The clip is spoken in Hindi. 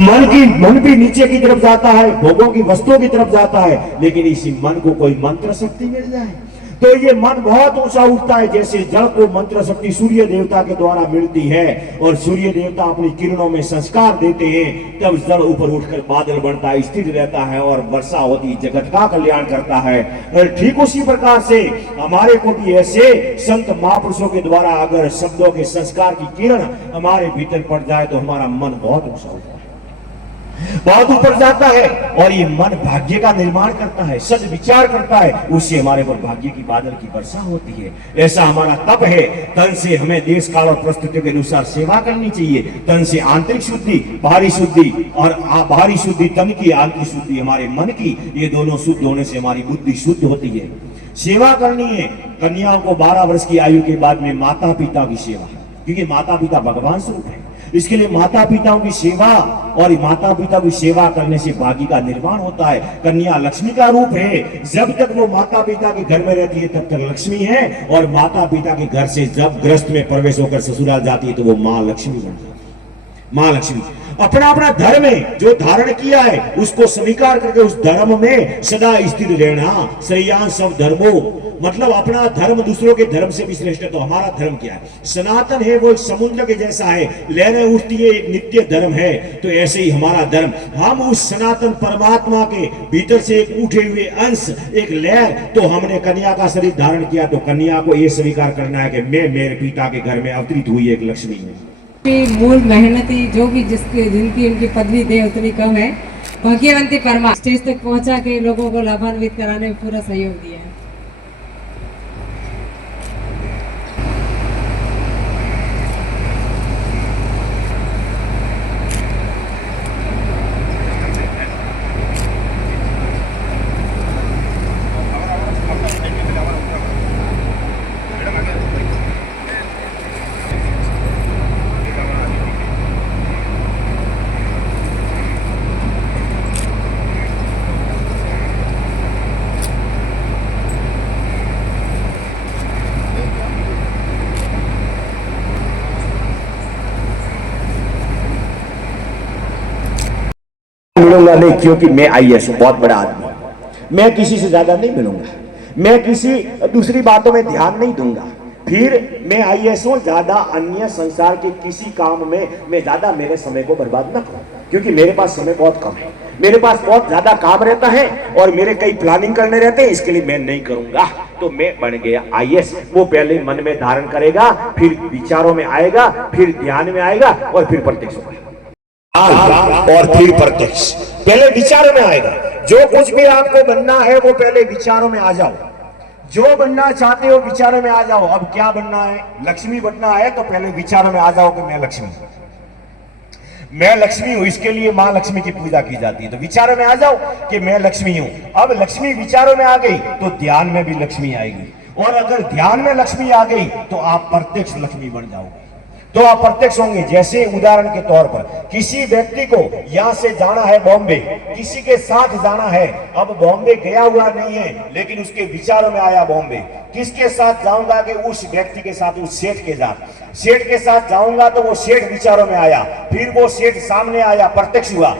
मन भी नीचे की तरफ जाता है, भोगों की वस्तुओं की तरफ जाता है, लेकिन इसी मन को कोई मंत्र शक्ति मिल जाए तो ये मन बहुत ऊंचा उठता है। जैसे जल को मंत्र शक्ति सूर्य देवता के द्वारा मिलती है और सूर्य देवता अपनी किरणों में संस्कार देते हैं, तब जल ऊपर उठकर बादल बनता है, स्थिर रहता है और वर्षा होती, जगत का कल्याण करता है। ठीक उसी प्रकार से हमारे को भी ऐसे संत महापुरुषों के द्वारा अगर शब्दों के संस्कार की किरण हमारे भीतर पड़ जाए तो हमारा मन बहुत ऊंचा उठता है, बहुत ऊपर जाता है और ये मन भाग्य का निर्माण करता है, सद विचार करता है, उससे हमारे पर भाग्य की बादल की वर्षा होती है। ऐसा हमारा तप है। तन से हमें देश काल और परिस्थितियों के अनुसार सेवा करनी चाहिए। तन से आंतरिक शुद्धि, बाहरी शुद्धि, और बाहरी शुद्धि तन की, आंतरिक शुद्धि हमारे मन की, ये दोनों शुद्ध होने से हमारी बुद्धि शुद्ध होती है। सेवा करनी है। कन्याओं को 12 वर्ष की आयु के बाद में माता पिता की सेवा, क्योंकि माता पिता भगवान स्वरूप है, इसके लिए माता पिताओं की सेवा, और माता पिता की सेवा करने से भाग्य का निर्माण होता है। कन्या लक्ष्मी का रूप है। जब तक वो माता पिता के घर में रहती है तब तक लक्ष्मी है, और माता पिता के घर से जब गृहस्थ में प्रवेश होकर ससुराल जाती है तो वो माँ लक्ष्मी बन जाती है। माँ लक्ष्मी अपना अपना धर्म में जो धारण किया है उसको स्वीकार करके उस धर्म में सदा स्थिर रहना। श्रेयान सब धर्मो, मतलब अपना धर्म दूसरों के धर्म से भी श्रेष्ठ है। तो हमारा धर्म क्या है? सनातन है, वो एक समुद्र के जैसा है, लहरें उठती है, एक नित्य धर्म है। तो ऐसे ही हमारा धर्म, हम उस सनातन परमात्मा के भीतर से एक उठे हुए अंश, एक लहर। तो हमने कन्या का शरीर धारण किया तो कन्या को यह स्वीकार करना है कि मैं मेरे पिता के घर में अवतरित हुई एक लक्ष्मी हूँ। मूल मेहनती जो भी जिनकी उनकी पदवी दे उतनी कम है। भाग्यवंती परमा स्टेज तक पहुंचा के लोगों को लाभान्वित कराने में पूरा सहयोग दिया है। मिलूंगा नहीं, क्योंकि मैं आईएएस हूं, बहुत बड़ा आदमी हूं। मैं किसी से ज्यादा नहीं मिलूंगा, मैं किसी दूसरी बातों में ध्यान नहीं दूंगा। फिर मैं आईएएस हूं, ज्यादा अन्य संसार के किसी काम में मैं ज्यादा मेरे समय को बर्बाद न करूं, क्योंकि मेरे पास समय बहुत कम है, मेरे पास बहुत ज्यादा काम रहता है और मेरे कई प्लानिंग करने रहते हैं, इसके लिए मैं नहीं करूंगा। तो मैं बन गया आईएएस। वो पहले मन में धारण करेगा, फिर विचारों में आएगा, फिर ध्यान में आएगा और फिर प्रत्यक्ष होगा, और फिर प्रत्यक्ष। पहले विचारों में आएगा। जो कुछ भी आपको बनना है वो पहले विचारों में आ जाओ। जो बनना चाहते हो विचारों में आ जाओ। अब क्या बनना है? लक्ष्मी बनना है तो पहले विचारों में आ जाओ कि मैं लक्ष्मी हूं, मैं लक्ष्मी हूं। इसके लिए मां लक्ष्मी की पूजा की जाती है। तो विचारों में आ जाओ कि मैं लक्ष्मी हूं। अब लक्ष्मी विचारों में आ गई तो ध्यान में भी लक्ष्मी आएगी, और अगर ध्यान में लक्ष्मी आ गई तो आप प्रत्यक्ष लक्ष्मी बन जाओगे, तो आप प्रत्यक्ष होंगे। जैसे उदाहरण के तौर पर किसी व्यक्ति को यहां से जाना है बॉम्बे, किसी के साथ जाना है। अब बॉम्बे गया हुआ नहीं है लेकिन उसके विचारों में आया बॉम्बे। किसके साथ जाऊंगा? कि उस व्यक्ति के साथ, उस सेठ के साथ। सेठ के साथ जाऊंगा तो वो सेठ विचारों में आया, फिर वो सेठ सामने आया, प्रत्यक्ष हुआ।